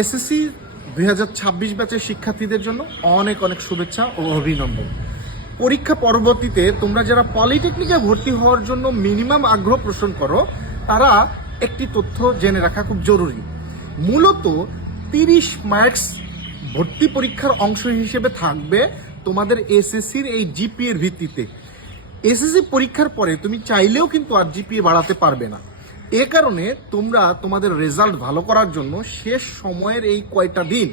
SSC 2026 ব্যাচের শিক্ষার্থীদের জন্য অনেক অনেক শুভেচ্ছা ও অভিনন্দন। পরীক্ষা পরবর্তীতে তোমরা যারা পলিটেকনিকে ভর্তি হওয়ার জন্য মিনিমাম আগ্রহ পোষণ করো, তারা একটি তথ্য জেনে রাখা খুব জরুরি। মূলত 30 মার্কস ভর্তি পরীক্ষার অংশ হিসেবে থাকবে তোমাদের এসএসসির এই জিপিএর ভিত্তিতে। এসএসসি পরীক্ষার পরে তুমি চাইলেও কিন্তু আর জিপিএ বাড়াতে পারবে না। এ কারণে তোমরা তোমাদের রেজাল্ট ভালো করার জন্য শেষ সময়ের এই কয়টা দিন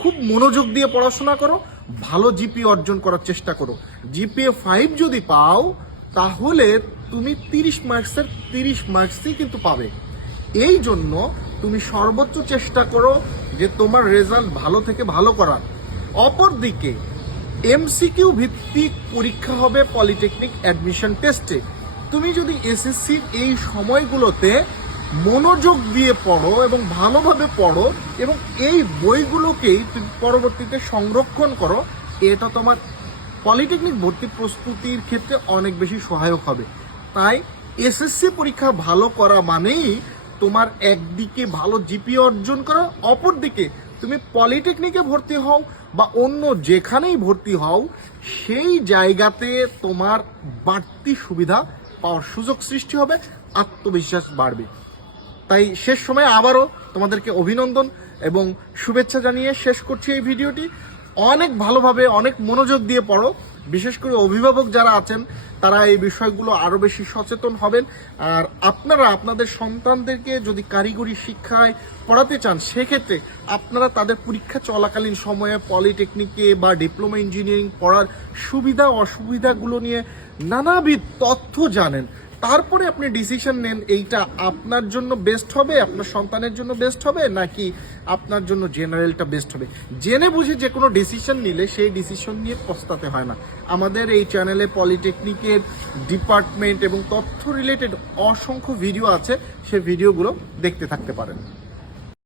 খুব মনোযোগ দিয়ে পড়াশোনা করো, ভালো জিপিএ অর্জন করার চেষ্টা করো। জিপিএ 5 যদি পাও তাহলে তুমি 30 মার্কসের 30 মার্কসই কিন্তু পাবে। এই জন্য তুমি সর্বোচ্চ চেষ্টা করো যে তোমার রেজাল্ট ভালো থেকে ভালো করার। অপরদিকে এমসিকিউ ভিত্তিক পরীক্ষা হবে পলিটেকনিক অ্যাডমিশন টেস্টে। তুমি যদি এসএসসির এই সময়গুলোতে মনোযোগ দিয়ে পড়ো এবং ভালোভাবে পড়ো এবং এই বইগুলোকেই তুমি পরবর্তীতে সংরক্ষণ করো, এটা তোমার পলিটেকনিক ভর্তি প্রস্তুতির ক্ষেত্রে অনেক বেশি সহায়ক হবে। তাই এসএসসি পরীক্ষা ভালো করা মানেই তোমার একদিকে ভালো জিপিএ অর্জন করা, অপরদিকে তুমি পলিটেকনিকে ভর্তি হও বা অন্য যেখানেই ভর্তি হও সেই জায়গাতে তোমার বাড়তি সুবিধা পাওয়ার সুযোগ সৃষ্টি হবে, আত্মবিশ্বাস বাড়বে। তাই শেষ সময়ে আবারও তোমাদেরকে অভিনন্দন এবং শুভেচ্ছা জানিয়ে শেষ করছি এই ভিডিওটি। অনেক ভালোভাবে অনেক মনোযোগ দিয়ে পড়ো। বিশেষ করে অভিভাবক যারা আছেন তারা এই বিষয়গুলো আরও বেশি সচেতন হবেন। আর আপনারা আপনাদের সন্তানদেরকে যদি কারিগরি শিক্ষায় পড়াতে চান, সেক্ষেত্রে আপনারা তাদের পরীক্ষা চলাকালীন সময়ে পলিটেকনিকে বা ডিপ্লোমা ইঞ্জিনিয়ারিং পড়ার সুবিধা অসুবিধাগুলো নিয়ে নানাবিধ তথ্য জানেন। তারপরে আপনি ডিসিশন নেন এইটা আপনার জন্য বেস্ট হবে, আপনার সন্তানের জন্য বেস্ট হবে, নাকি আপনার জন্য জেনারেলটা বেস্ট হবে। জেনে বুঝে যে কোনো ডিসিশন নিলে সেই ডিসিশন নিয়ে পস্তাতে হয় না। আমাদের এই চ্যানেলে পলিটেকনিকের ডিপার্টমেন্ট এবং তথ্য রিলেটেড অসংখ্য ভিডিও আছে, সেই ভিডিওগুলো দেখতে থাকতে পারেন।